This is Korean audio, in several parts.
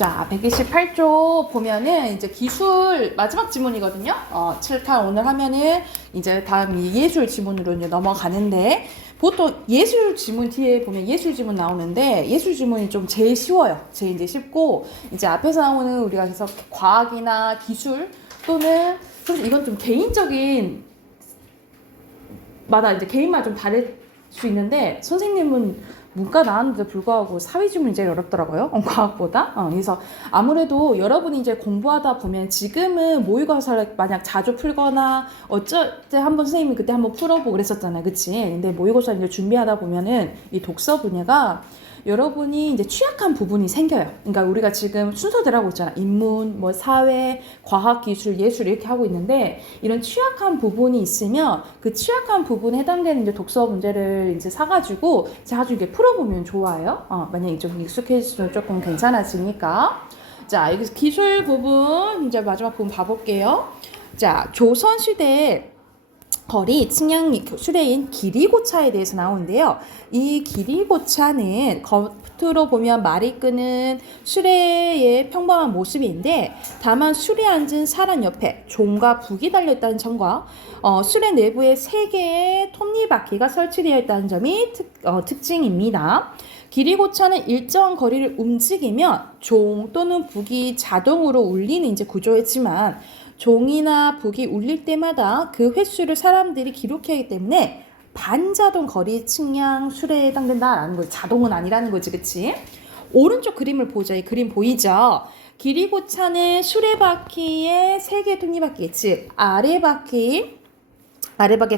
자, 128쪽 보면은 이제 기술 마지막 지문이거든요. 7탄 오늘 하면은 이제 다음 예술 지문으로 이제 넘어가는데 보통 예술 지문 뒤에 보면 예술 지문 나오는데 예술 지문이 좀 제일 쉬워요. 제일 이제 쉽고 이제 앞에서 나오는 우리가 그래서 과학이나 기술 또는 그래서 이건 좀 개인적인 마다 이제 개인마다 좀 다를 수 있는데 선생님은 문과 나왔는데도 불구하고 사회지문이 제일 어렵더라고요. 과학보다. 그래서 아무래도 여러분이 이제 공부하다 보면 지금은 모의고사를 만약 자주 풀거나 어쩔 때 한번 선생님이 그때 한번 풀어보고 그랬었잖아요. 그치? 근데 모의고사 이제 준비하다 보면은 이 독서 분야가 여러분이 이제 취약한 부분이 생겨요. 그러니까 우리가 지금 순서대로 하고 있잖아. 인문, 뭐 사회, 과학, 기술, 예술 이렇게 하고 있는데 이런 취약한 부분이 있으면 그 취약한 부분에 해당되는 이제 독서 문제를 이제 사가지고 자주 이렇게 풀어보면 좋아요. 만약에 좀 익숙해지면 조금 괜찮아지니까. 자, 여기서 기술 부분 이제 마지막 부분 봐볼게요. 자, 조선시대 거리 측량 수레인 기리고차에 대해서 나오는데요. 이 기리고차는 겉으로 보면 말이 끄는 수레의 평범한 모습인데 다만 수레에 앉은 사람 옆에 종과 북이 달려있다는 점과 수레 내부에 3개의 톱니바퀴가 설치되어 있다는 점이 특징입니다. 기리고차는 일정 거리를 움직이면 종 또는 북이 자동으로 울리는 이제 구조였지만 종이나 북이 울릴 때마다 그 횟수를 사람들이 기록해야 하기 때문에 반자동 거리 측량 수레에 해당된다라는 거지. 자동은 아니라는 거지, 그치? 오른쪽 그림을 보자. 이 그림 보이죠? 기리고차는 수레바퀴의 3개의 톱니바퀴, 즉 아래바퀴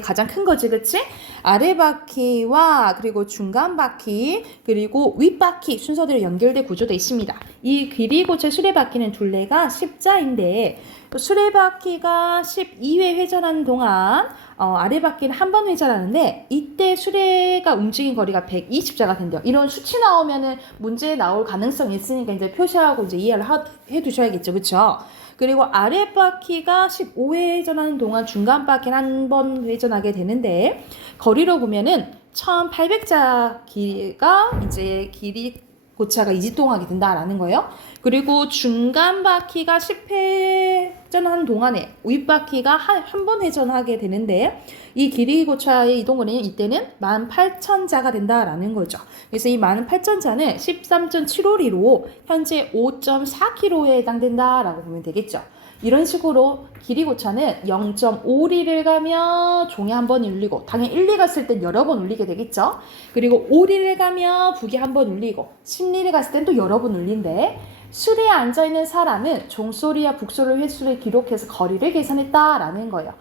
가장 큰 거지, 그치? 아래바퀴와 그리고 중간바퀴 그리고 윗바퀴 순서대로 연결돼 구조되어 있습니다. 이 기리고차 수레바퀴는 둘레가 십자인데 수레바퀴가 12회 회전하는 동안 아래바퀴는 한 번 회전하는데 이때 수레가 움직인 거리가 120자가 된대요. 이런 수치 나오면은 문제 나올 가능성이 있으니까 이제 표시하고 이제 이해를 해 두셔야겠죠, 그렇죠? 그리고 아랫바퀴가 15회 회전하는 동안 중간바퀴는 한 번 회전하게 되는데 거리로 보면은 1800자 길이가 이제 기리고차가 이동하게 된다라는 거예요. 그리고 중간바퀴가 10회 회전하는 동안에 윗바퀴가 한 번 회전하게 되는데 이 기리고차의 이동거리는 이때는 18,000자가 된다라는 거죠. 그래서 이 18,000자는 13.752로 현재 5.4km에 해당된다라고 보면 되겠죠. 이런 식으로 기리고차는 0.5리를 가면 종이 한 번 울리고 당연히 1리 갔을 땐 여러 번 울리게 되겠죠. 그리고 5리를 가면 북이 한 번 울리고 10리를 갔을 땐 또 여러 번 울린대. 수레에 앉아있는 사람은 종소리와 북소리 횟수를 기록해서 거리를 계산했다라는 거예요.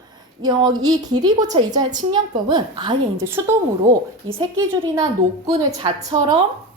이 기리고차 이전의 측량법은 아예 이제 수동으로 이 새끼줄이나 노끈을 자처럼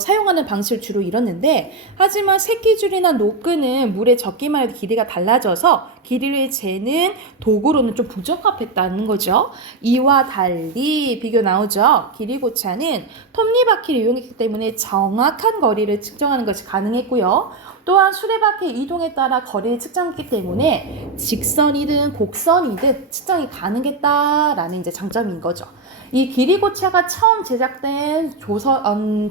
사용하는 방식을 주로 이뤘는데 하지만 새끼줄이나 노끈은 물에 젖기만 해도 길이가 달라져서 길이를 재는 도구로는 좀 부적합했다는 거죠. 이와 달리 비교 나오죠. 기리고차는 톱니바퀴를 이용했기 때문에 정확한 거리를 측정하는 것이 가능했고요. 또한 수레바퀴 이동에 따라 거리를 측정했기 때문에 직선이든 곡선이든 측정이 가능했다라는 이제 장점인 거죠. 이 기리고차가 처음 제작된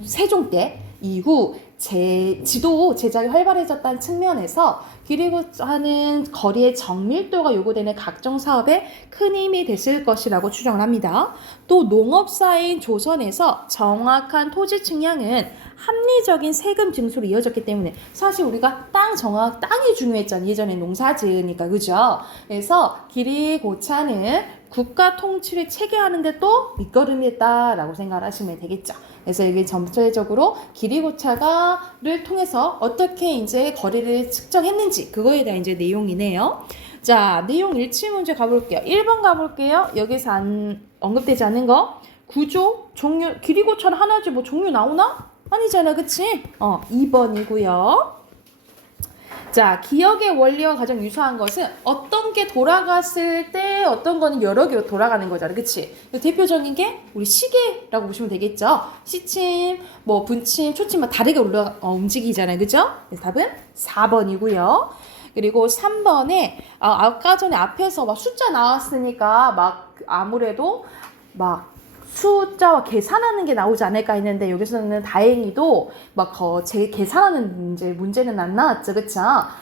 세종 때 이후 지도 제작이 활발해졌다는 측면에서 기리고차는 거리의 정밀도가 요구되는 각종 사업에 큰 힘이 됐을 것이라고 추정을 합니다. 또 농업사인 조선에서 정확한 토지 측량은 합리적인 세금 징수로 이어졌기 때문에 사실 우리가 땅이 중요했잖아요. 예전에 농사 지으니까, 그죠? 그래서 기리고차는 국가 통치를 체계하는데 또 밑거름이었다라고 생각을 하시면 되겠죠. 그래서 이게 전체적으로 기리고차를 통해서 어떻게 이제 거리를 측정했는지 그거에 대한 이제 내용이네요. 자, 내용 일치 문제 가볼게요. 1번 가볼게요. 여기서 언급되지 않는 거. 구조, 종류, 기리고차는 하나지 뭐 종류 나오나? 아니잖아, 그치? 2번이고요. 자, 기억의 원리와 가장 유사한 것은 어떤 게 돌아갔을 때 어떤 거는 여러 개로 돌아가는 거잖아, 그치? 대표적인 게 우리 시계라고 보시면 되겠죠? 시침, 뭐 분침, 초침 막 다르게 움직이잖아요, 그죠? 그래서 답은 4번이고요. 그리고 3번에 아까 전에 앞에서 막 숫자 나왔으니까 막 아무래도 막 숫자와 계산하는 게 나오지 않을까 했는데 여기서는 다행히도 막 계산하는 문제는 안 나왔죠, 그쵸?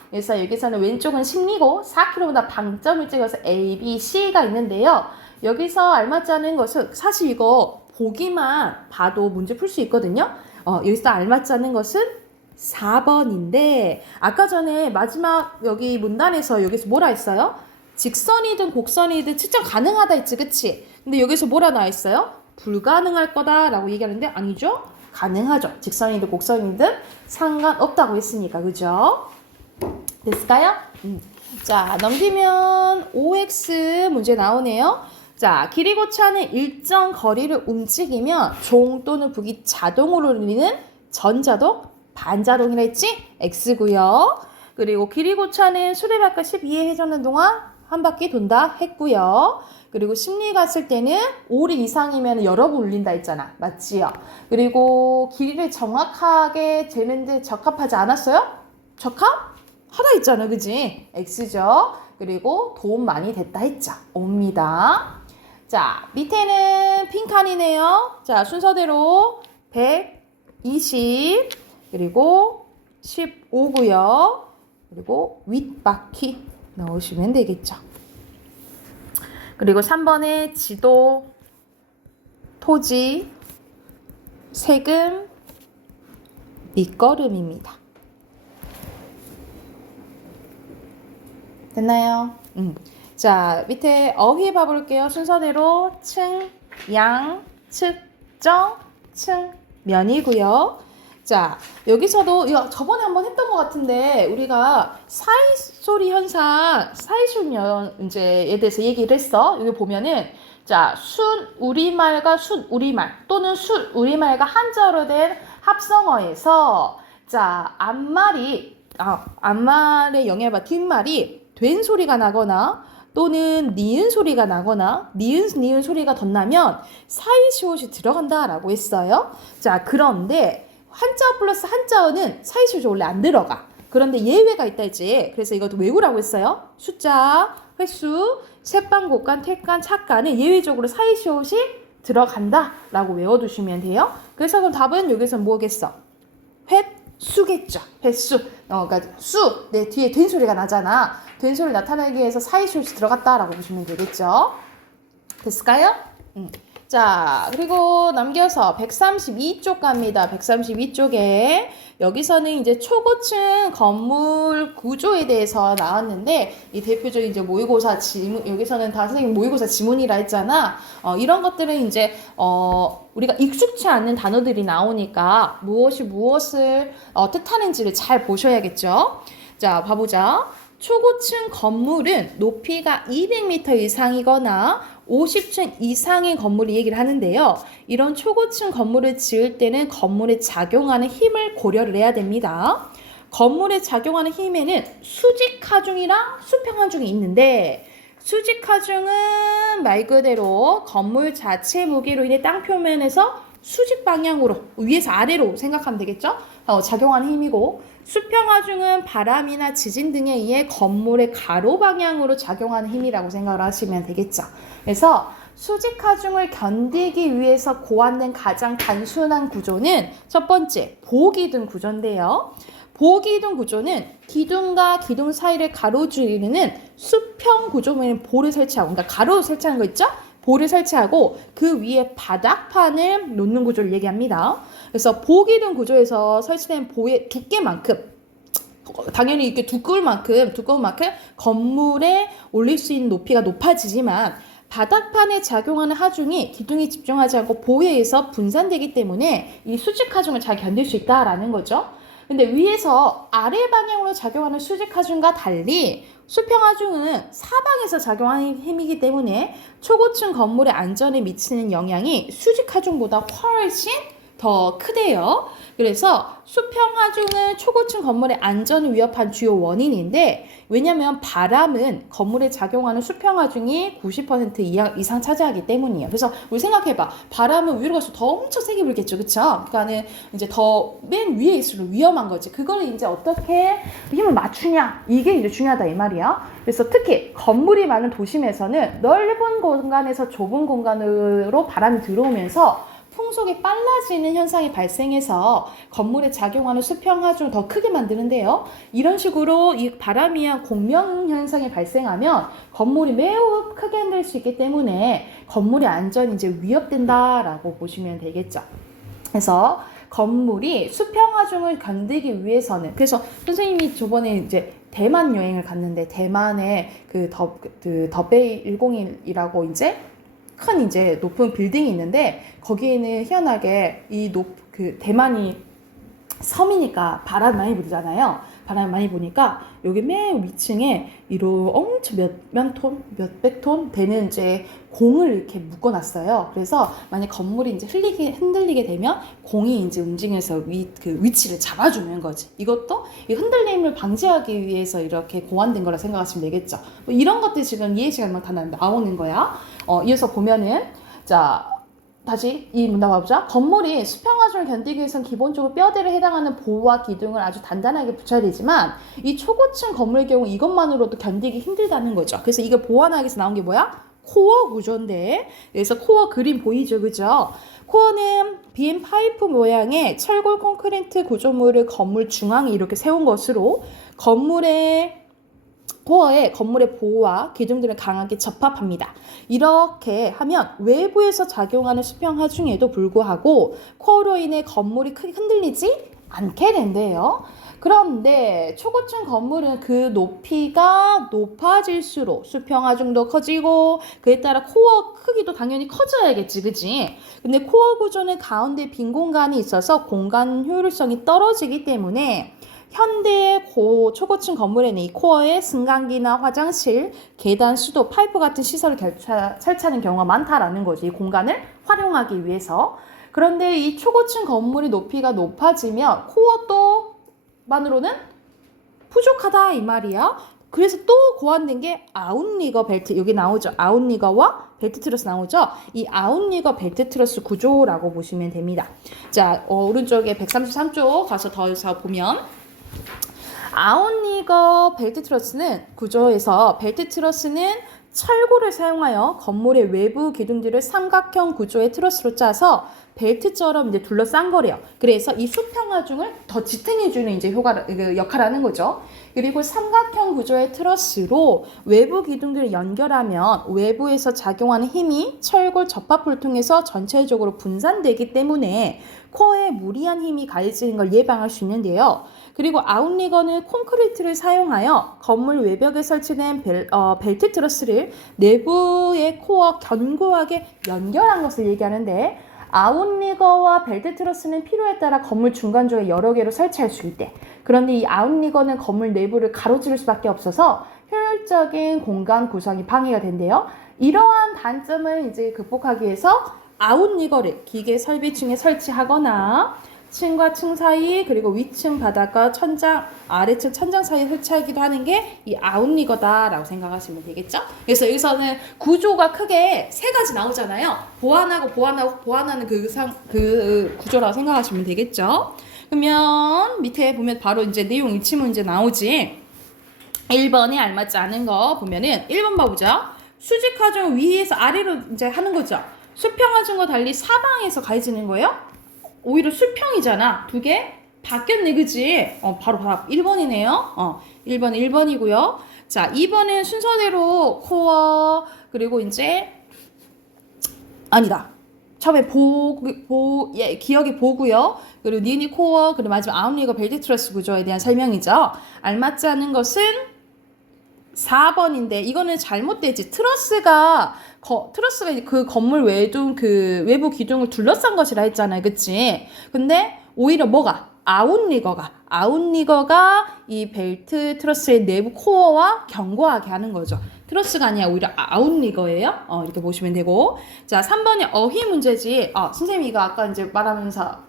그래서 여기서는 왼쪽은 심리고 4km보다 방점을 찍어서 A, B, C가 있는데요. 여기서 알맞지 않은 것은 사실 이거 보기만 봐도 문제 풀 수 있거든요. 여기서 알맞지 않은 것은 4번인데 아까 전에 마지막 여기 문단에서 여기서 뭐라 했어요? 직선이든 곡선이든 측정 가능하다 했지, 그치? 근데 여기서 뭐라 나와 있어요? 불가능할 거다 라고 얘기하는데 아니죠? 가능하죠. 직선이든 곡선이든 상관없다고 했으니까, 그죠? 됐을까요? 자, 넘기면 OX 문제 나오네요. 자, 길이고차는 일정 거리를 움직이면 종 또는 북이 자동으로 울리는 전자동, 반자동이라 했지? X고요. 그리고 길이고차는 수레바퀴 12회 회전하는 동안 한 바퀴 돈다 했고요. 그리고 심리 갔을 때는 5리 이상이면 여러 번 울린다 했잖아. 맞지요? 그리고 길이를 정확하게 재는데 적합하지 않았어요? 적합하다 했잖아. 그지? X죠. 그리고 도움 많이 됐다 했죠. 옵니다. 자, 밑에는 빈칸이네요. 자, 순서대로 120 그리고 15고요. 그리고 윗바퀴 넣으시면 되겠죠. 그리고 3번에 지도, 토지, 세금, 밑거름입니다. 됐나요? 자, 밑에 어휘 봐볼게요. 순서대로 층, 양, 측, 정, 층, 면이고요. 자, 여기서도 이거 저번에 한번 했던 것 같은데 우리가 사이소리 현상, 사이순연제에 대해서 얘기를 했어. 여기 보면은 자, 순 우리말과 순 우리말 또는 순 우리말과 한자어로 된 합성어에서 자, 앞말의 영향을 받은 뒷말이 된 소리가 나거나 또는 니은 소리가 나거나 니은 소리가 덧나면 사이시옷이 들어간다라고 했어요. 자, 그런데 한자어 플러스 한자어는 사이시옷이 원래 안 들어가. 그런데 예외가 있다 했지. 그래서 이것도 외우라고 했어요. 숫자, 횟수, 셋반, 곡간, 택간, 착간은 예외적으로 사이시옷이 들어간다라고 외워두시면 돼요. 그래서 그럼 답은 여기서 뭐겠어? 횟수겠죠. 횟수. 그러니까 수, 내 뒤에 된 소리가 나잖아. 된 소리를 나타내기 위해서 사이시옷이 들어갔다라고 보시면 되겠죠. 됐을까요? 자, 그리고 넘겨서 132쪽 갑니다. 132쪽에 여기서는 이제 초고층 건물 구조에 대해서 나왔는데 이 대표적인 이제 모의고사 지문 여기서는 다 선생님 모의고사 지문이라 했잖아. 이런 것들은 이제 우리가 익숙치 않은 단어들이 나오니까 무엇이 무엇을 뜻하는지를 잘 보셔야겠죠. 자, 봐보자. 초고층 건물은 높이가 200m 이상이거나 50층 이상의 건물이 얘기를 하는데요. 이런 초고층 건물을 지을 때는 건물에 작용하는 힘을 고려를 해야 됩니다. 건물에 작용하는 힘에는 수직하중이랑 수평하중이 있는데 수직하중은 말 그대로 건물 자체 무게로 인해 땅 표면에서 수직 방향으로 위에서 아래로 생각하면 되겠죠? 작용하는 힘이고 수평하중은 바람이나 지진 등에 의해 건물의 가로 방향으로 작용하는 힘이라고 생각을 하시면 되겠죠. 그래서 수직하중을 견디기 위해서 고안된 가장 단순한 구조는 첫 번째 보호기둥 구조인데요. 보호기둥 구조는 기둥과 기둥 사이를 가로지르는 수평 구조면 볼을 설치하고 그러니까 가로 설치하는 거 있죠? 볼을 설치하고 그 위에 바닥판을 놓는 구조를 얘기합니다. 그래서 보호기둥 구조에서 설치된 보의 두께만큼 당연히 이렇게 두꺼운 만큼 건물에 올릴 수 있는 높이가 높아지지만 바닥판에 작용하는 하중이 기둥에 집중하지 않고 보에 의해서 분산되기 때문에 이 수직 하중을 잘 견딜 수 있다라는 거죠. 근데 위에서 아래 방향으로 작용하는 수직 하중과 달리 수평 하중은 사방에서 작용하는 힘이기 때문에 초고층 건물의 안전에 미치는 영향이 수직 하중보다 훨씬 더 크대요. 그래서 수평하중은 초고층 건물의 안전을 위협한 주요 원인인데 왜냐면 바람은 건물에 작용하는 수평하중이 90% 이상 차지하기 때문이에요. 그래서 우리 생각해봐. 바람은 위로 갈수록 더 엄청 세게 불겠죠. 그쵸? 그러니까는 이제 더 맨 위에 있을수록 위험한 거지. 그거를 이제 어떻게 힘을 맞추냐. 이게 이제 중요하다 이 말이야. 그래서 특히 건물이 많은 도심에서는 넓은 공간에서 좁은 공간으로 바람이 들어오면서 풍속이 빨라지는 현상이 발생해서 건물에 작용하는 수평하중을 더 크게 만드는데요. 이런 식으로 이 바람이 의한 공명 현상이 발생하면 건물이 매우 크게 흔들 수 있기 때문에 건물의 안전이 이제 위협된다라고 보시면 되겠죠. 그래서 건물이 수평하중을 견디기 위해서는 그래서 선생님이 저번에 이제 대만 여행을 갔는데 대만에 그 더베이 101이라고 이제 큰 이제 높은 빌딩이 있는데 거기에는 희한하게 그 대만이 섬이니까 바람 많이 불잖아요. 바람 많이 부니까 여기 맨 위층에 이런 엄청 몇백 톤 되는 이제 공을 이렇게 묶어놨어요. 그래서 만약 건물이 이제 흔들리게 되면 공이 이제 움직여서 그 위치를 잡아주는 거지. 이것도 이 흔들림을 방지하기 위해서 이렇게 고안된 거라 생각하시면 되겠죠. 뭐 이런 것들이 지금 이해 시간만 다 나오는 거야. 이어서 보면은 자. 다시 이 문답 봐보자. 건물이 수평하중을 견디기 위해서는 기본적으로 뼈대를 해당하는 보와 기둥을 아주 단단하게 붙여야 되지만 이 초고층 건물의 경우 이것만으로도 견디기 힘들다는 거죠. 그래서 이걸 보완하기 위해서 나온 게 뭐야? 코어 구조인데 그래서 코어 그림 보이죠? 그죠? 코어는 빈 파이프 모양의 철골 콘크리트 구조물을 건물 중앙에 이렇게 세운 것으로 코어에 건물의 보호와 기둥들을 강하게 접합합니다. 이렇게 하면 외부에서 작용하는 수평하중에도 불구하고 코어로 인해 건물이 크게 흔들리지 않게 된대요. 그런데 초고층 건물은 그 높이가 높아질수록 수평하중도 커지고 그에 따라 코어 크기도 당연히 커져야겠지, 그치? 근데 코어 구조는 가운데 빈 공간이 있어서 공간 효율성이 떨어지기 때문에 현대의 초고층 건물에는 이 코어에 승강기나 화장실, 계단, 수도, 파이프 같은 시설을 설치하는 경우가 많다라는 거지. 이 공간을 활용하기 위해서. 그런데 이 초고층 건물의 높이가 높아지면 코어만으로는 부족하다 이 말이야. 그래서 또 고안된 게 아웃리거 벨트, 여기 나오죠. 아웃리거와 벨트 트러스 나오죠. 이 아웃리거 벨트 트러스 구조라고 보시면 됩니다. 자, 오른쪽에 133쪽 가서 더 보면 아웃리거 벨트 트러스는 구조에서 벨트 트러스는 철골을 사용하여 건물의 외부 기둥들을 삼각형 구조의 트러스로 짜서 벨트처럼 이제 둘러싼 거래요. 그래서 이 수평하중을 더 지탱해주는 이제 역할을 하는 거죠. 그리고 삼각형 구조의 트러스로 외부 기둥들을 연결하면 외부에서 작용하는 힘이 철골 접합부를 통해서 전체적으로 분산되기 때문에 코어에 무리한 힘이 가해지는 걸 예방할 수 있는데요. 그리고 아웃리거는 콘크리트를 사용하여 건물 외벽에 설치된 벨트 트러스를 내부의 코어와 견고하게 연결한 것을 얘기하는데 아웃리거와 벨트 트러스는 필요에 따라 건물 중간 쪽에 여러 개로 설치할 수 있대. 그런데 이 아웃리거는 건물 내부를 가로지를 수밖에 없어서 효율적인 공간 구성이 방해가 된대요. 이러한 단점을 이제 극복하기 위해서 아웃리거를 기계 설비층에 설치하거나 층과 층 사이 그리고 위층 바닥과 천장 아래층 천장 사이에 설치하기도 하는 게 이 아웃리거다라고 생각하시면 되겠죠? 그래서 여기서는 구조가 크게 세 가지 나오잖아요. 보완하는 그 구조라고 생각하시면 되겠죠? 그러면 밑에 보면 바로 이제 내용 일치 문제 나오지. 1번에 알맞지 않은 거 보면은 1번 봐보자. 수직하중 위에서 아래로 이제 하는 거죠. 수평하중과 달리 사방에서 가해지는 거예요. 오히려 수평이잖아. 두 개 바뀌었네, 그지? 바로 1번이네요. 1번이고요. 자, 2번은 순서대로 코어 그리고 이제 아니다. 처음에 기억이 보고요. 그리고 니은이 코어 그리고 마지막 아웃리거 벨트 트러스 구조에 대한 설명이죠. 알맞지 않은 것은 4번인데 이거는 잘못되지. 트러스가 그 건물 외부 기둥을 둘러싼 것이라 했잖아요. 그치? 근데 오히려 뭐가? 아웃리거가 이 벨트 트러스의 내부 코어와 견고하게 하는 거죠. 트러스가 아니라 오히려 아웃리거예요. 이렇게 보시면 되고. 자, 3번이 어휘 문제지. 선생님이 이거 아까 이제 말하면서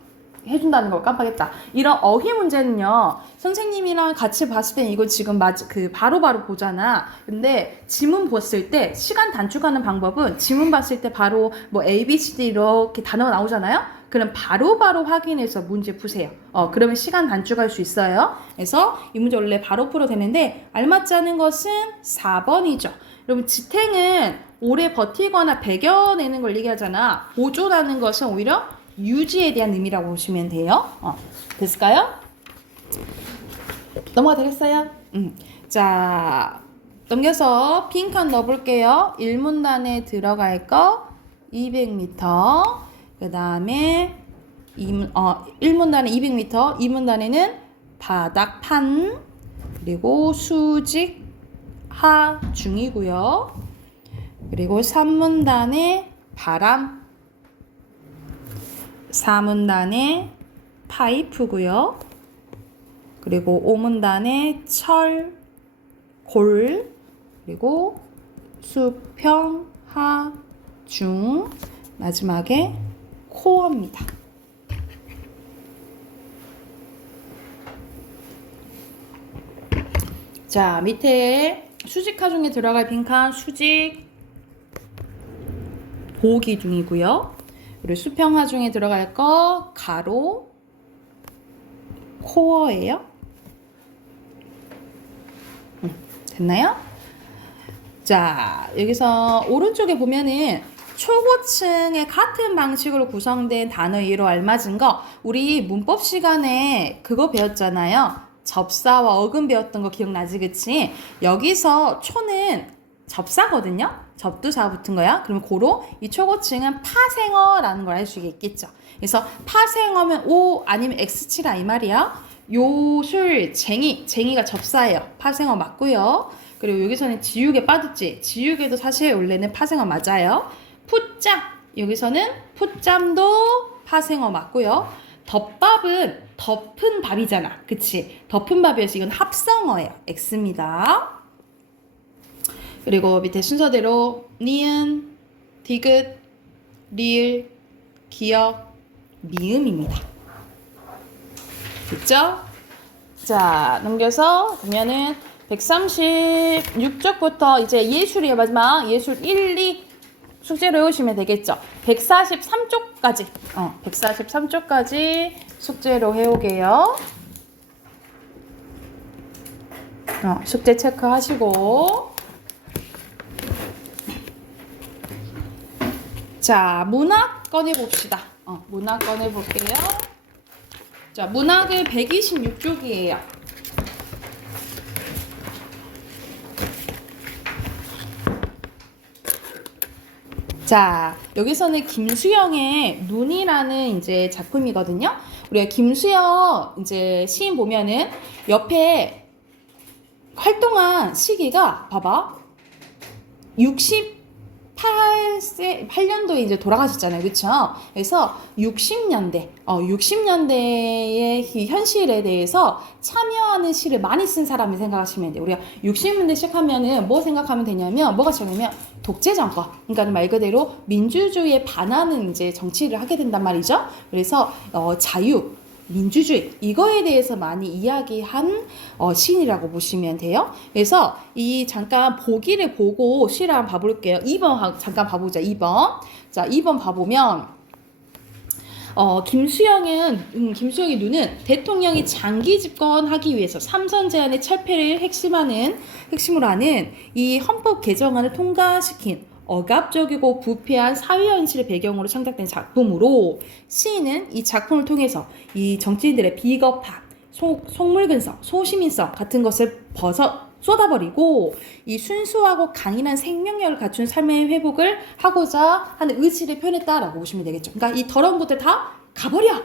해준다는 걸 깜빡했다. 이런 어휘 문제는요, 선생님이랑 같이 봤을 땐 이거 지금 바로바로 보잖아. 근데 지문 봤을 때 시간 단축하는 방법은 지문 봤을 때 바로 뭐 A, B, C, D 이렇게 단어가 나오잖아요. 그럼 바로바로 확인해서 문제 푸세요. 그러면 시간 단축할 수 있어요. 그래서 이 문제 원래 바로 풀어도 되는데 알맞지 않은 것은 4번이죠. 여러분 지탱은 오래 버티거나 배겨내는 걸 얘기하잖아. 보존하는 것은 오히려 유지에 대한 의미라고 보시면 돼요. 됐을까요? 넘어가 되겠어요? 자, 넘겨서 빈칸 넣어볼게요. 1문단에 들어갈 거 200m. 그 다음에 1문단에 200m. 2문단에는 바닥판, 그리고 수직, 하중이고요. 그리고 3문단에 바람, 4문단에 파이프고요. 그리고 5문단에 철, 골, 그리고 수평, 하, 중, 마지막에 코어입니다. 자, 밑에 수직하 중에 들어갈 빈칸 수직 보기 중이고요. 그리고 수평하 중에 들어갈 거 가로 코어예요. 됐나요? 자, 여기서 오른쪽에 보면은 초고층의 같은 방식으로 구성된 단어 이해로 알맞은 거, 우리 문법 시간에 그거 배웠잖아요. 접사와 어근 배웠던 거 기억나지, 그치? 여기서 초는 접사거든요. 접두사 붙은 거야. 그러면 고로 이 초고층은 파생어라는 걸 알 수 있겠죠. 그래서 파생어면 O 아니면 X치라 이 말이야. 요술 쟁이가 접사예요. 파생어 맞고요. 그리고 여기서는 지우개 빠졌지. 지우개도 사실 원래는 파생어 맞아요. 풋잠, 여기서는 풋잠도 파생어 맞고요. 덮밥은 덮은 밥이잖아. 그치? 덮은 밥이어서 이건 합성어예요. X입니다. 그리고 밑에 순서대로 니은, 디귿, 리을, 기역, 미음입니다. 됐죠? 자, 넘겨서 보면은 136쪽부터 이제 예술이에요. 마지막 예술 1, 2 숙제로 해오시면 되겠죠. 143쪽까지 143쪽까지 숙제로 해오게요. 숙제 체크하시고. 자, 문학 꺼내봅시다. 문학 꺼내볼게요. 자, 문학은 126쪽이에요. 자, 여기서는 김수영의 눈이라는 이제 작품이거든요. 우리가 김수영 이제 시인 보면은 옆에 활동한 시기가 봐봐. 8년도에 이제 돌아가셨잖아요. 그쵸? 그래서 60년대의 현실에 대해서 참여하는 시를 많이 쓴 사람을 생각하시면 돼요. 우리가 60년대 시작하면은 뭐 생각하면 되냐면, 뭐가 시작하면 독재정권. 그러니까 말 그대로 민주주의에 반하는 이제 정치를 하게 된단 말이죠. 그래서, 자유, 민주주의 이거에 대해서 많이 이야기한 시인이라고 보시면 돼요. 그래서 이 잠깐 보기를 보고 시를 한번 봐볼게요. 2번 잠깐 봐보자. 2번. 자, 2번 봐보면 김수영의 눈은 대통령이 장기 집권하기 위해서 삼선 제안의 철폐를 핵심으로 하는 이 헌법 개정안을 통과시킨 억압적이고 부패한 사회 현실을 배경으로 창작된 작품으로 시인은 이 작품을 통해서 이 정치인들의 비겁함, 속물근성, 소시민성 같은 것을 쏟아버리고 이 순수하고 강인한 생명력을 갖춘 삶의 회복을 하고자 하는 의지를 표현했다라고 보시면 되겠죠. 그러니까 이 더러운 것들 다 가버려!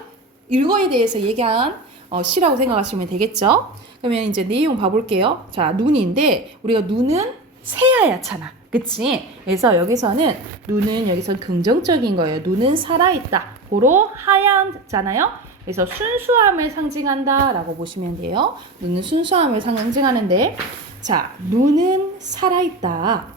이거에 대해서 얘기한 시라고 생각하시면 되겠죠. 그러면 이제 내용 봐볼게요. 자, 눈인데 우리가 눈은 새하얗잖아. 그치? 그래서 여기서는 눈은 여기서 긍정적인 거예요. 눈은 살아있다. 고로 하얗잖아요. 그래서 순수함을 상징한다 라고 보시면 돼요. 눈은 순수함을 상징하는데 자, 눈은 살아있다.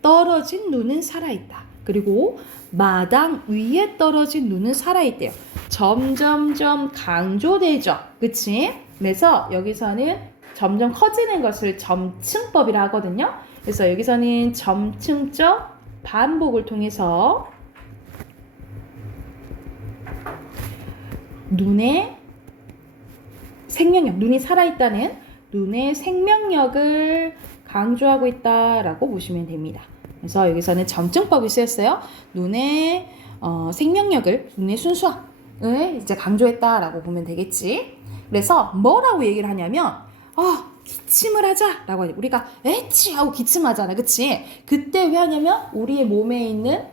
떨어진 눈은 살아있다. 그리고 마당 위에 떨어진 눈은 살아있대요. 점점점 강조되죠. 그치? 그래서 여기서는 점점 커지는 것을 점층법이라 하거든요. 그래서 여기서는 점층적 반복을 통해서 눈의 생명력, 눈이 살아있다는 눈의 생명력을 강조하고 있다라고 보시면 됩니다. 그래서 여기서는 점증법이 쓰였어요. 눈의 생명력을, 눈의 순수함을 이제 강조했다라고 보면 되겠지. 그래서 뭐라고 얘기를 하냐면, 기침을 하자라고 하죠. 우리가 에치 하고 기침하잖아, 그치? 그때 왜 하냐면 우리의 몸에 있는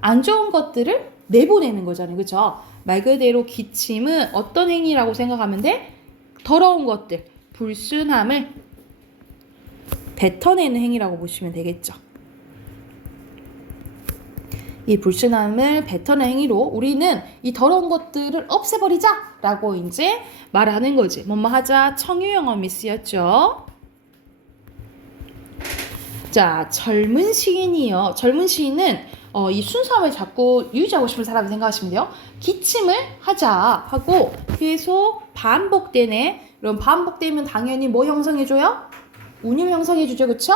안 좋은 것들을 내보내는 거잖아요, 그쵸? 말 그대로 기침은 어떤 행위라고 생각하면 돼? 더러운 것들, 불순함을 뱉어내는 행위라고 보시면 되겠죠. 이 불순함을 뱉어내는 행위로 우리는 이 더러운 것들을 없애버리자 라고 이제 말하는 거지. 뭐뭐 하자, 청유영어미 쓰였죠. 자, 젊은 시인이요. 젊은 시인은 이 순수함을 자꾸 유지하고 싶은 사람을 생각하시면 돼요. 기침을 하자 하고 계속 반복되네. 그럼 반복되면 당연히 뭐 형성해줘요? 운율 형성해주죠, 그쵸?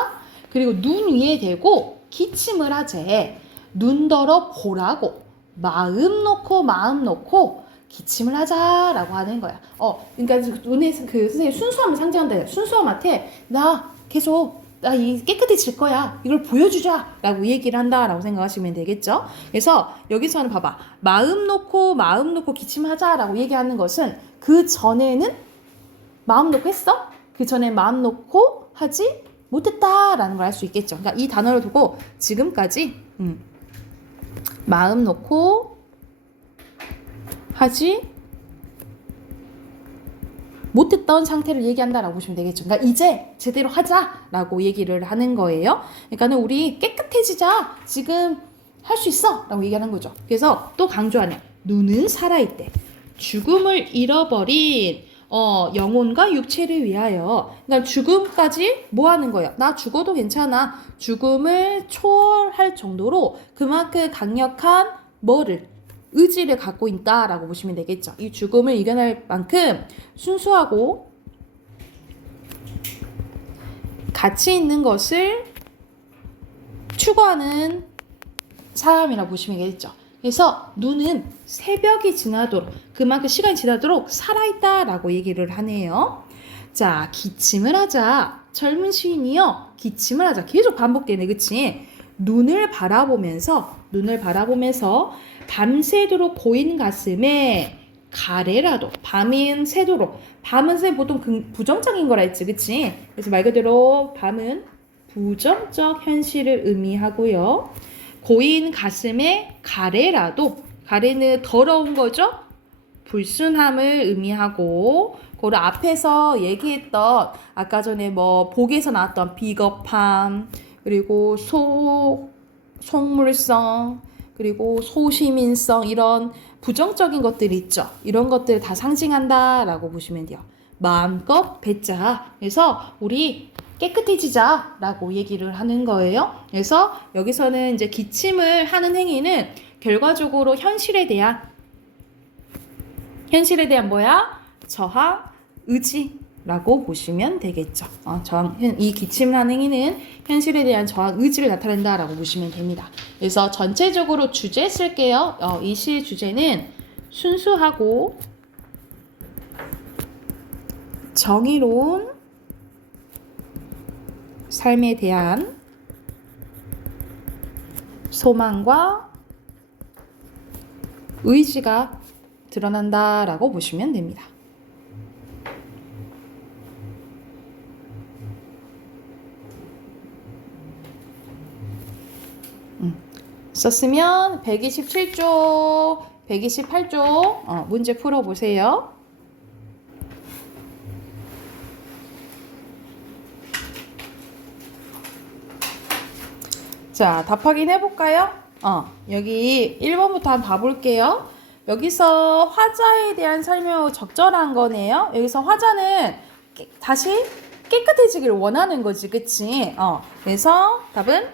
그리고 눈 위에 대고 기침을 하재. 눈더러 보라고 마음 놓고 기침을 하자라고 하는 거야. 그러니까 눈에 그 선생님 순수함을 상징한다. 순수함한테 나 깨끗해질 거야. 이걸 보여주자라고 얘기를 한다라고 생각하시면 되겠죠. 그래서 여기서는 봐봐. 마음 놓고 기침하자라고 얘기하는 것은 그 전에는 마음 놓고 했어? 그 전에 마음 놓고 하지 못했다라는 걸 알 수 있겠죠. 그러니까 이 단어를 두고 지금까지 마음 놓고 하지 못했던 상태를 얘기한다라고 보시면 되겠죠. 그러니까 이제 제대로 하자라고 얘기를 하는 거예요. 그러니까는 우리 깨끗해지자. 지금 할 수 있어 라고 얘기하는 거죠. 그래서 또 강조하냐. 눈은 살아있대. 죽음을 잃어버린 영혼과 육체를 위하여. 그러니까 죽음까지 뭐 하는 거예요? 나 죽어도 괜찮아. 죽음을 초월할 정도로 그만큼 강력한 의지를 갖고 있다라고 보시면 되겠죠. 이 죽음을 이겨낼 만큼 순수하고 가치 있는 것을 추구하는 사람이라고 보시면 되겠죠. 그래서 눈은 새벽이 지나도록 그만큼 시간이 지나도록 살아있다라고 얘기를 하네요. 자, 기침을 하자. 젊은 시인이요. 기침을 하자. 계속 반복되네, 그치? 눈을 바라보면서 밤새도록 고인 가슴에 가래라도 밤은 새도록 밤은 보통 부정적인 거라 했지, 그치? 그래서 말 그대로 밤은 부정적 현실을 의미하고요. 고인 가슴에 가래는 더러운 거죠? 불순함을 의미하고 그 앞에서 얘기했던 아까 전에 복에서 나왔던 비겁함 그리고 속물성 그리고 소시민성 이런 부정적인 것들이 있죠. 이런 것들을 다 상징한다라고 보시면 돼요. 마음껏 뱉자. 그래서 우리 깨끗해지자라고 얘기를 하는 거예요. 그래서 여기서는 이제 기침을 하는 행위는 결과적으로 현실에 대한 뭐야? 저항, 의지라고 보시면 되겠죠. 이 기침하는 행위는 현실에 대한 저항, 의지를 나타낸다라고 보시면 됩니다. 그래서 전체적으로 주제 쓸게요. 이 시의 주제는 순수하고 정의로운 삶에 대한 소망과 의지가 드러난다라고 보시면 됩니다. 썼으면 127쪽, 128쪽 문제 풀어보세요. 자, 답 확인해볼까요? 여기 1번부터 한번 봐볼게요. 여기서 화자에 대한 설명이 적절한 거네요. 여기서 화자는 다시 깨끗해지기를 원하는 거지, 그치? 그래서 답은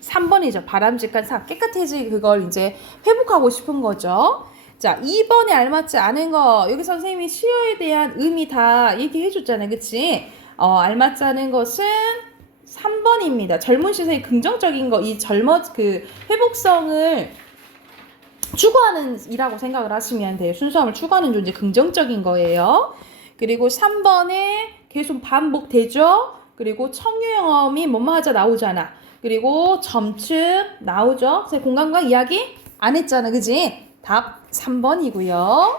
3번이죠. 바람직한 사. 깨끗해지 그걸 이제 회복하고 싶은 거죠. 자, 2번에 알맞지 않은 거. 여기 선생님이 시어에 대한 의미 다 얘기해 줬잖아요. 그치? 알맞지 않은 것은 3번입니다. 젊은 시선이 긍정적인 거, 이 회복성을 추구하는 이라고 생각을 하시면 돼요. 순수함을 추구하는 존재, 긍정적인 거예요. 그리고 3번에 계속 반복되죠. 그리고 청유형음이 뭐뭐 하자 나오잖아. 그리고 점층 나오죠. 공간과 이야기 안 했잖아. 그지? 답 3번이고요.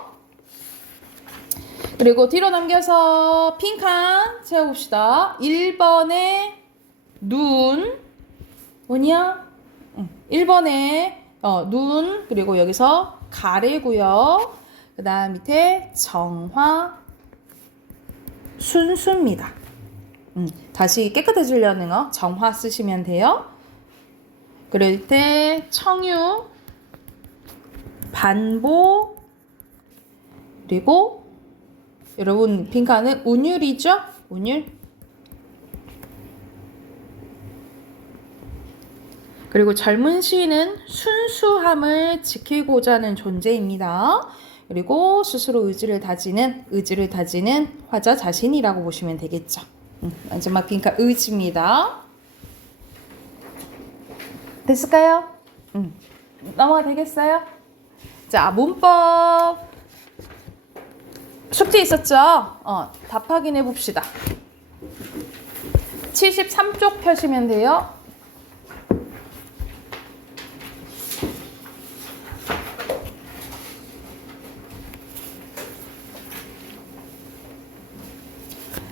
그리고 뒤로 넘겨서 빈칸 채워봅시다. 1번에 눈 뭐냐? 1번에 눈, 그리고 여기서 가래고요. 그 다음 밑에 정화, 순수입니다. 다시 깨끗해지려는 거 정화 쓰시면 돼요. 그럴 때 청유, 반보, 그리고 여러분 빈칸은 운율이죠? 운율. 그리고 젊은 시인은 순수함을 지키고자 하는 존재입니다. 그리고 스스로 의지를 다지는 화자 자신이라고 보시면 되겠죠. 마지막 빈칸 의지입니다. 됐을까요? 넘어가 되겠어요? 자, 문법 숙제 있었죠? 답 확인해 봅시다. 73쪽 펴시면 돼요.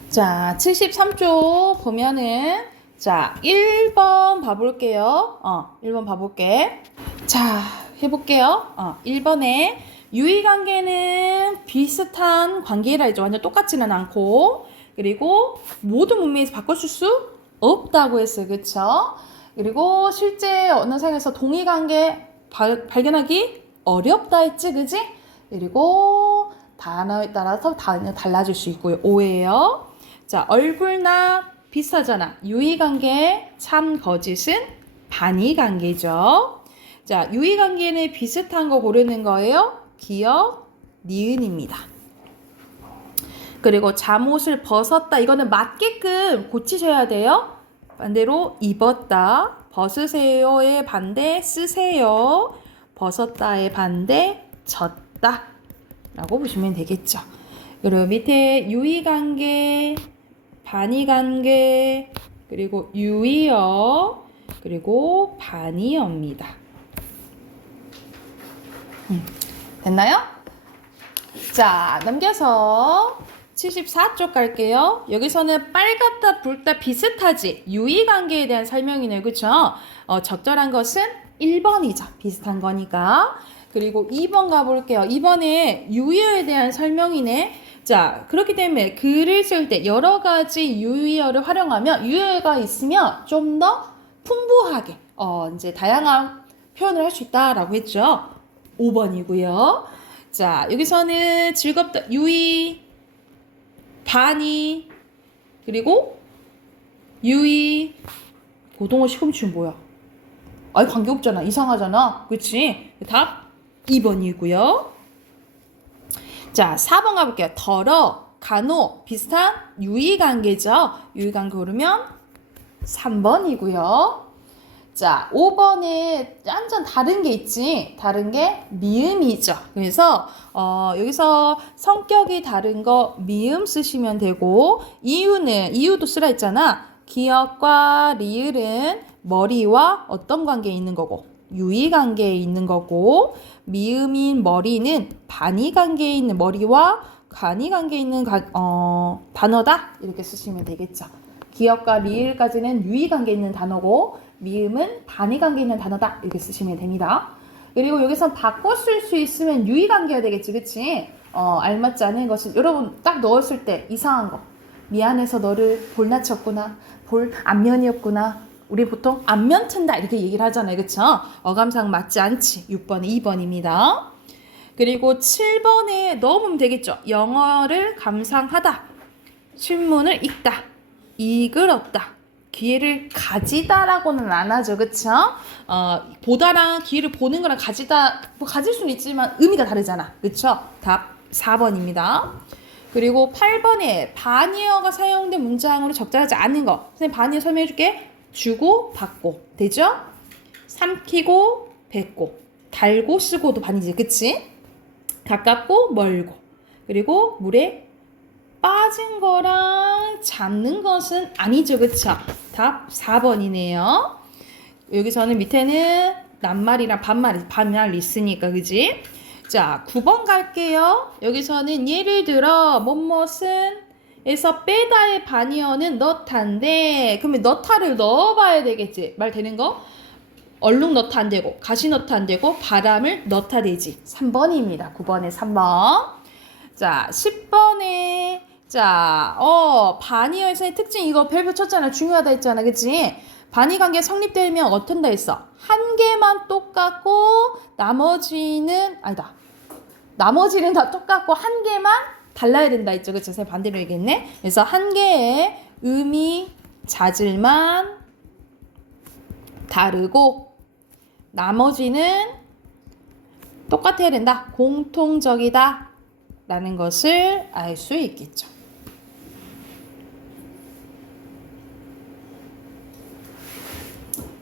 자, 73쪽 보면은 자, 1번 봐볼게요. 1번 봐볼게. 자, 해볼게요. 1번에 유의관계는 비슷한 관계라 이제 완전 똑같지는 않고, 그리고 모든 문맥에서 바꿔줄 수 없다고 했어요. 그쵸? 그리고 실제 언어상에서 동의관계 발견하기 어렵다 했지, 그지? 그리고 단어에 따라서 달라질 수 있고요. 오해요. 자, 얼굴나 비슷하잖아. 유의관계, 참, 거짓은 반의관계죠. 자, 유의관계는 비슷한 거 고르는 거예요. 기역, 니은입니다. 그리고 잠옷을 벗었다. 이거는 맞게끔 고치셔야 돼요. 반대로 입었다. 벗으세요의 반대 쓰세요. 벗었다의 반대 졌다. 라고 보시면 되겠죠. 그리고 밑에 유의관계, 반의관계, 그리고 유의어, 그리고 반의어입니다. 됐나요? 자, 넘겨서 74쪽 갈게요. 여기서는 빨갛다, 붉다, 비슷하지? 유의관계에 대한 설명이네요. 그쵸? 적절한 것은 1번이죠. 비슷한 거니까. 그리고 2번 가볼게요. 2번에 유의어에 대한 설명이네. 자, 그렇기 때문에 글을 쓸 때 여러 가지 유의어를 활용하면 유의어가 있으면 좀 더 풍부하게 이제 다양한 표현을 할 수 있다라고 했죠. 5번이고요. 자, 여기서는 즐겁다, 유의, 반의, 그리고 유의, 고등어 시금치는 뭐야? 아니, 관계없잖아. 이상하잖아. 그치? 답 2번이고요. 자, 4번 가볼게요. 덜어, 간호, 비슷한 유의관계죠. 유의관계 고르면 3번이고요. 자, 5번에 완전 다른 게 있지. 다른 게 미음이죠. 그래서 여기서 성격이 다른 거 미음 쓰시면 되고, 이유도 쓰라 했잖아. 기역과 리을은 머리와 어떤 관계에 있는 거고, 유의관계에 있는 거고, 미음인 머리는 반의관계에 있는 머리와 간의관계에 있는 단어다. 이렇게 쓰시면 되겠죠. 기역과 리을까지는 유의관계에 있는 단어고, 미음은 반의관계에 있는 단어다. 이렇게 쓰시면 됩니다. 그리고 여기서 바꿔 쓸 수 있으면 유의관계가 되겠지. 그치? 알맞지 않은 것은 여러분 딱 넣었을 때 이상한 거. 미안해서 너를 볼나쳤구나. 볼 안면이었구나. 우리 보통 안면 튼다 이렇게 얘기를 하잖아요. 그쵸? 어감상 맞지 않지. 6번, 2번입니다. 그리고 7번에 넣어보면 되겠죠. 영어를 감상하다. 신문을 읽다. 이끌었다. 기회를 가지다라고는 안 하죠. 그쵸? 보다랑 기회를 보는 거랑 가지다, 뭐 가질 수는 있지만 의미가 다르잖아. 그쵸? 답 4번입니다. 그리고 8번에 반의어가 사용된 문장으로 적절하지 않은 거. 선생님 반의어 설명해 줄게. 주고 받고. 되죠? 삼키고 뱉고. 달고 쓰고도 반이지. 그치? 가깝고 멀고. 그리고 물에 빠진 거랑 잡는 것은 아니죠. 그쵸? 답 4번이네요. 여기서는 밑에는 낱말이랑 반말이 있으니까. 그지? 자, 9번 갈게요. 여기서는 예를 들어 뭐뭇은 에서 빼다의 반의어는 넣다인데 그러면 넣다를 넣어봐야 되겠지. 말 되는 거? 얼룩 넣다 안 되고 가시 넣다 안 되고 바람을 넣다 되지. 3번입니다. 9번에 3번. 자, 10번에 자, 반의어에서의 특징 이거 별표 쳤잖아. 중요하다 했잖아. 그치? 반의관계 성립되면 어떤다 했어? 한 개만 똑같고 나머지는 아니다. 나머지는 다 똑같고 한 개만 달라야 된다 했죠. 그치? 제가 반대로 얘기했네. 그래서 한 개의 의미 자질만 다르고 나머지는 똑같아야 된다. 공통적이다. 라는 것을 알 수 있겠죠.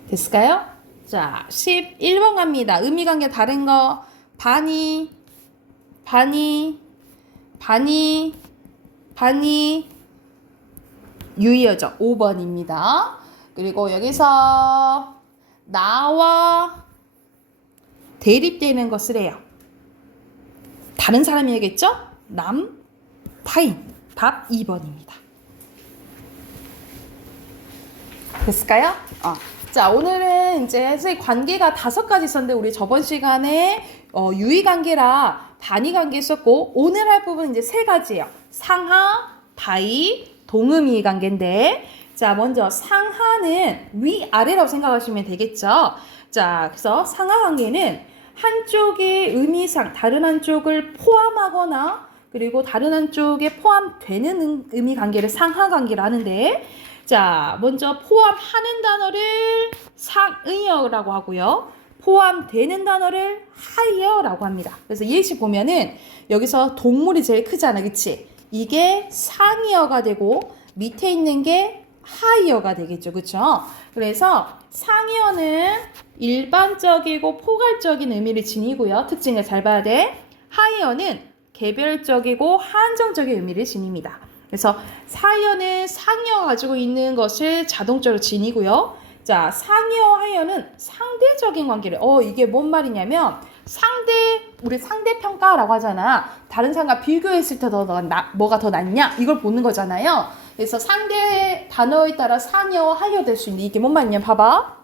됐을까요? 자, 11번 갑니다. 의미관계 다른 거 반이 유의어죠. 5번입니다. 그리고 여기서 나와 대립되는 것을 해요. 다른 사람이겠죠? 남, 타인. 답 2번입니다. 됐을까요? 자, 오늘은 이제 관계가 5가지 있었는데 우리 저번 시간에 유의관계라 단위관계 있었고 오늘 할 부분은 이제 3가지예요. 상하, 다이, 동의미 관계인데 자, 먼저 상하는 위아래라고 생각하시면 되겠죠. 자, 그래서 상하 관계는 한쪽의 의미상 다른 한쪽을 포함하거나 그리고 다른 한쪽에 포함되는 의미 관계를 상하 관계를 하는데 자, 먼저 포함하는 단어를 상의어라고 하고요. 포함되는 단어를 하이어라고 합니다. 그래서 예시 보면은 여기서 동물이 제일 크잖아. 그치? 이게 상이어가 되고 밑에 있는 게 하이어가 되겠죠. 그쵸? 그래서 상이어는 일반적이고 포괄적인 의미를 지니고요. 특징을 잘 봐야 돼. 하이어는 개별적이고 한정적인 의미를 지닙니다. 그래서 사이어는 상이어가 가지고 있는 것을 자동적으로 지니고요. 자, 상이어, 하이어는 상대적인 관계를 이게 뭔 말이냐면 우리 상대평가라고 하잖아. 다른 사람과 비교했을 때 뭐가 더 낫냐? 이걸 보는 거잖아요. 그래서 상대 단어에 따라 상이어, 하이어 될 수 있는 이게 뭔 말이냐? 봐봐.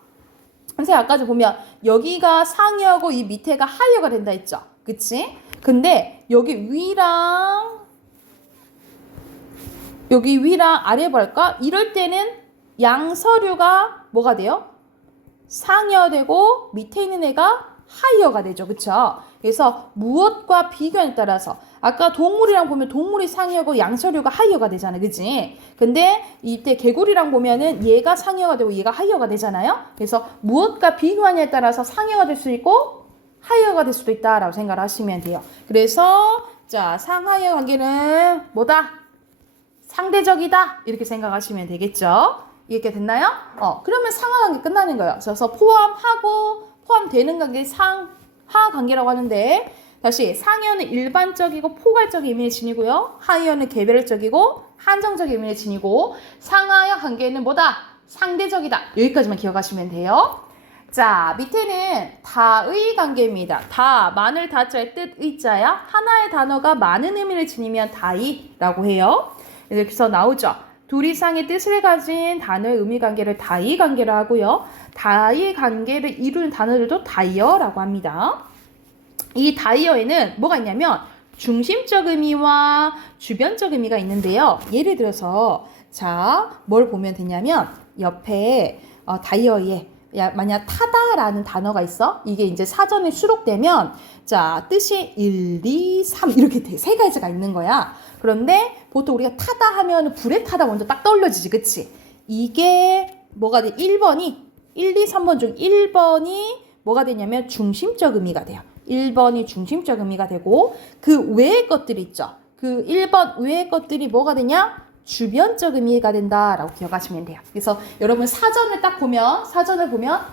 선생님 아까 보면 여기가 상이어고 이 밑에가 하이어가 된다 했죠. 그치? 근데 여기 위랑 아래 볼까? 이럴 때는 양서류가 뭐가 돼요? 상이어 되고 밑에 있는 애가 하이어가 되죠. 그쵸? 그래서 무엇과 비교에 따라서 아까 동물이랑 보면 동물이 상이어고 양서류가 하이어가 되잖아. 그치? 근데 이때 개구리랑 보면은 얘가 상이어가 되고 얘가 하이어가 되잖아요. 그래서 무엇과 비교하냐에 따라서 상이어가 될 수 있고 하이어가 될 수도 있다라고 생각을 하시면 돼요. 그래서 자, 상하이어 관계는 뭐다? 상대적이다. 이렇게 생각하시면 되겠죠. 이렇게 됐나요? 그러면 상하 관계 끝나는 거예요. 그래서 포함되는 관계 상하 관계라고 하는데 다시 상이어는 일반적이고 포괄적인 의미를 지니고요. 하이어는 개별적이고 한정적인 의미를 지니고 상하여 관계는 뭐다? 상대적이다. 여기까지만 기억하시면 돼요. 자, 밑에는 다의 관계입니다. 다, 많을 다자의 뜻 의자야. 하나의 단어가 많은 의미를 지니면 다이라고 해요. 여기서 나오죠. 둘 이상의 뜻을 가진 단어의 의미 관계를 다이 관계로 하고요. 다이 관계를 이루는 단어들도 다이어라고 합니다. 이 다이어에는 뭐가 있냐면 중심적 의미와 주변적 의미가 있는데요. 예를 들어서 자, 뭘 보면 되냐면 옆에 다이어에 만약 타다라는 단어가 있어. 이게 이제 사전에 수록되면 자, 뜻이 1, 2, 3 이렇게 세 가지가 있는 거야. 그런데 보통 우리가 타다 하면 불에 타다 먼저 딱 떠올려지지, 그치? 이게 뭐가 돼? 1번이 1, 2, 3번 중 1번이 뭐가 되냐면 중심적 의미가 돼요. 1번이 중심적 의미가 되고 그 외의 것들이 있죠. 그 1번 외의 것들이 뭐가 되냐? 주변적 의미가 된다라고 기억하시면 돼요. 그래서 여러분 사전을 보면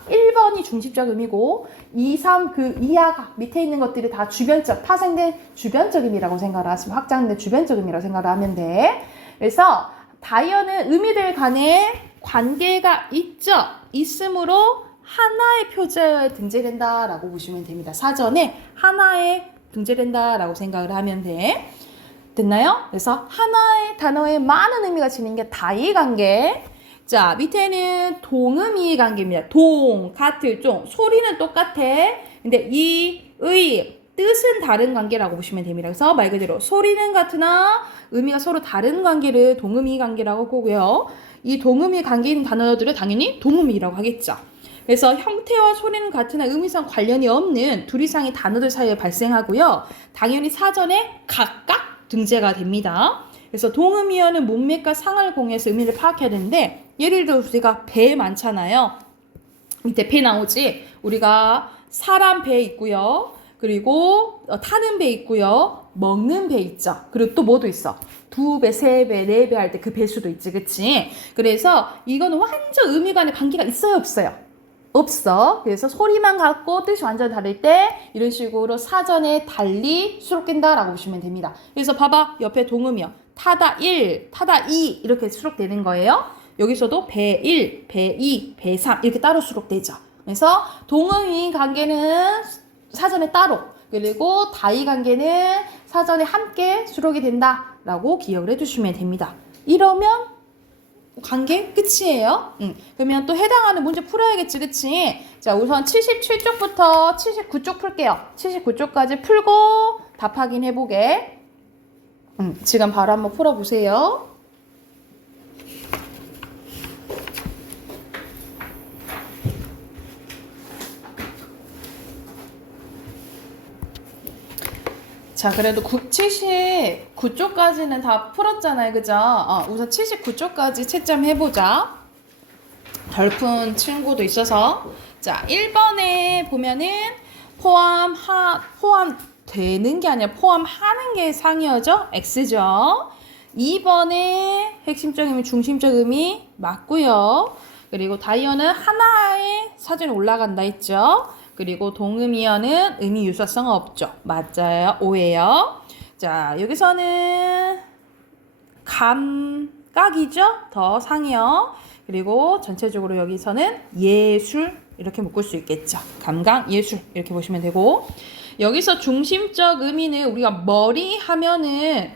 1번이 중심적 의미고 2, 3 그 이하가 밑에 있는 것들이 다 주변적, 파생된 주변적 의미라고 생각을 하시면 확장된 주변적 의미라고 생각을 하면 돼. 그래서 다이어는 의미들 간에 관계가 있으므로 하나의 표제에 등재된다라고 보시면 됩니다. 사전에 하나에 등재된다라고 생각을 하면 돼. 됐나요? 그래서 하나의 단어에 많은 의미가 지닌 게 다이관계. 자, 밑에는 동의미 관계입니다. 동, 같을, 종. 소리는 똑같아. 근데 이, 의, 뜻은 다른 관계라고 보시면 됩니다. 그래서 말 그대로 소리는 같으나 의미가 서로 다른 관계를 동의미 관계라고 보고요. 이 동의미 관계 있는 단어들을 당연히 동의미라고 하겠죠. 그래서 형태와 소리는 같으나 의미상 관련이 없는 둘 이상의 단어들 사이에 발생하고요. 당연히 사전에 각각 등재가 됩니다. 그래서 동의미어는 문맥과 상을 공유해서 의미를 파악해야 되는데 예를 들어 우리가 배 많잖아요. 밑에 배 나오지? 우리가 사람 배 있고요. 그리고 타는 배 있고요. 먹는 배 있죠. 그리고 또 뭐도 있어? 2배, 3배, 4배 할 때 그 배수도 있지. 그치? 그래서 이거는 완전 의미 간의 관계가 있어요? 없어요? 없어. 그래서 소리만 같고 뜻이 완전 다를 때 이런 식으로 사전에 달리 수록된다라고 보시면 됩니다. 그래서 봐봐. 옆에 동음이요. 타다 1, 타다 2 이렇게 수록되는 거예요. 여기서도 배 1, 배 2, 배 3 이렇게 따로 수록되죠. 그래서 동음이 관계는 사전에 따로 그리고 다이 관계는 사전에 함께 수록이 된다라고 기억을 해주시면 됩니다. 이러면 관계 끝이에요. 그러면 또 해당하는 문제 풀어야겠지, 그치? 자, 우선 77쪽부터 79쪽 풀게요. 79쪽까지 풀고 답 확인해보게. 지금 바로 한번 풀어보세요. 자, 그래도 79쪽까지는 다 풀었잖아요. 그죠? 우선 79쪽까지 채점 해보자. 덜 푼 친구도 있어서. 자, 1번에 보면은 포함되는 게 아니라 포함하는 게 상이어죠? X죠. 2번에 핵심적 의미, 중심적 의미 맞고요. 그리고 다이어는 하나의 사전에 올라간다 했죠? 그리고 동의미어는 의미 유사성 없죠. 맞아요. 오예요. 자, 여기서는 감각이죠. 더 상이요. 그리고 전체적으로 여기서는 예술 이렇게 묶을 수 있겠죠. 감각, 예술 이렇게 보시면 되고 여기서 중심적 의미는 우리가 머리 하면은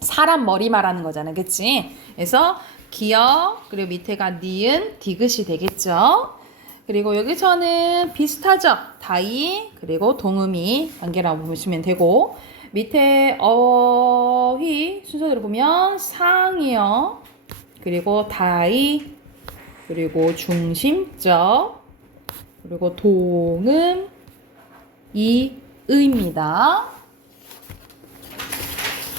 사람 머리 말하는 거잖아요. 그치? 그래서 기어 그리고 밑에가 니은, 디귿이 되겠죠. 그리고 여기서는 비슷하죠. 다이 그리고 동음이 관계라고 보시면 되고 밑에 어휘 순서대로 보면 상이요. 그리고 다이 그리고 중심적 그리고 동음 이의입니다.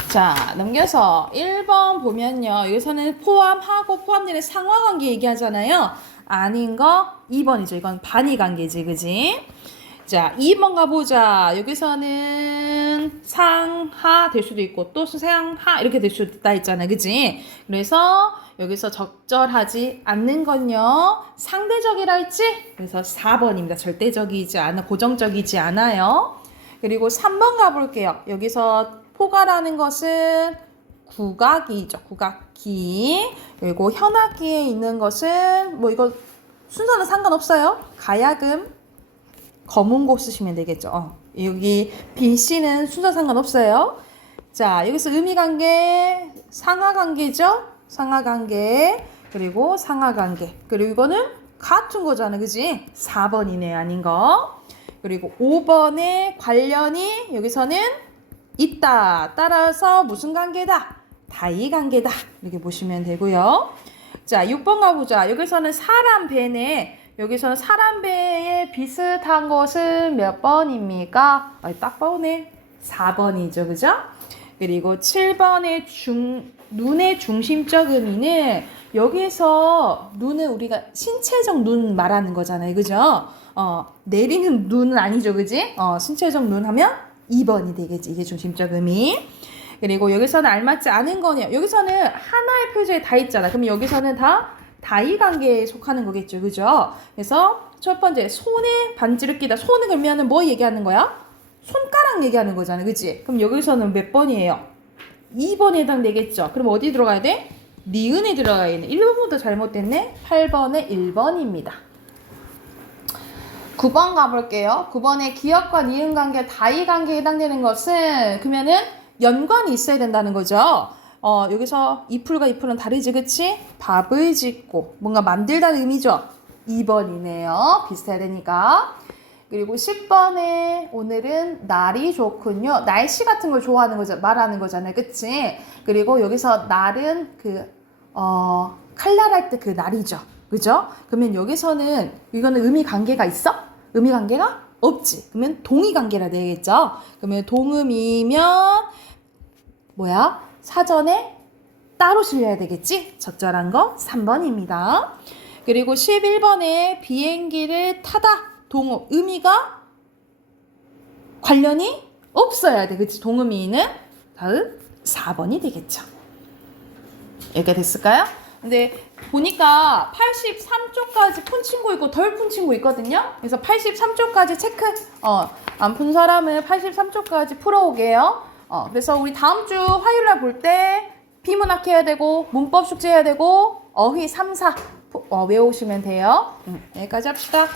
자, 넘겨서 1번 보면요. 여기서는 포함하고 포함되는 상하관계 얘기하잖아요. 아닌 거 2번이죠. 이건 반의관계지, 그지? 자, 2번 가보자. 여기서는 상하 될 수도 있고 또 상하 이렇게 될 수도 있다 했잖아, 그지? 그래서 여기서 적절하지 않는 건요. 상대적이라 했지? 그래서 4번입니다. 절대적이지 않아, 고정적이지 않아요. 그리고 3번 가볼게요. 여기서 포가라는 것은 국악이죠. 국악기. 그리고 현악기에 있는 것은 뭐 이거 순서는 상관없어요. 가야금, 검은고 쓰시면 되겠죠. 여기 BC는 순서 상관없어요. 자, 여기서 의미관계 상하관계죠. 상하관계 그리고 상하관계 그리고 이거는 같은 거잖아, 그지? 4번이네 아닌 거. 그리고 5번에 관련이 여기서는 있다. 따라서 무슨 관계다? 다이 관계다. 이렇게 보시면 되고요. 자, 6번 가보자. 여기서는 사람 배네. 여기서는 사람 배에 비슷한 것은 몇 번입니까? 딱 봐오네. 4번이죠. 그죠? 그리고 7번의 눈의 중심적 의미는 여기서 눈은 우리가 신체적 눈 말하는 거잖아요. 그죠? 내리는 눈은 아니죠. 그지? 신체적 눈 하면 2번이 되겠지. 이게 중심적 의미. 그리고 여기서는 알맞지 않은 거네요. 여기서는 하나의 표제에 다 있잖아. 그럼 여기서는 다 다이 관계에 속하는 거겠죠. 그죠? 그래서 첫 번째, 손에 반지를 끼다. 손을 그러면 뭐 얘기하는 거야? 손가락 얘기하는 거잖아. 그치? 그럼 여기서는 몇 번이에요? 2번에 해당되겠죠. 그럼 어디 들어가야 돼? 니은에 들어가야 돼. 1번부터 잘못됐네. 8번에 1번입니다. 9번 가볼게요. 9번에 기역과 니은 관계, 다이 관계에 해당되는 것은 그러면은 연관이 있어야 된다는 거죠. 여기서 이풀과 이풀은 다르지, 그치? 밥을 짓고 뭔가 만들다는 의미죠. 2번이네요. 비슷해야 되니까. 그리고 10번에 오늘은 날이 좋군요. 날씨 같은 걸 좋아하는 거죠. 말하는 거잖아요. 그치? 그리고 여기서 날은 칼날할 때 그 날이죠. 그죠? 그러면 여기서는 이거는 의미 관계가 있어? 의미 관계가 없지. 그러면 동의 관계라 되겠죠? 그러면 동음이면 뭐야? 사전에 따로 실려야 되겠지? 적절한 거 3번입니다. 그리고 11번에 비행기를 타다. 동음, 의미가 관련이 없어야 돼. 그치? 동음이는 다음 4번이 되겠죠. 여기가 됐을까요? 근데 보니까 83쪽까지 푼 친구 있고 덜 푼 친구 있거든요. 그래서 83쪽까지 체크. 안 푼 사람은 83쪽까지 풀어오게요. 그래서 우리 다음 주 화요일날 볼 때 비문학 해야 되고 문법 숙제 해야 되고 어휘 3, 4 외우시면 돼요. 여기까지 합시다.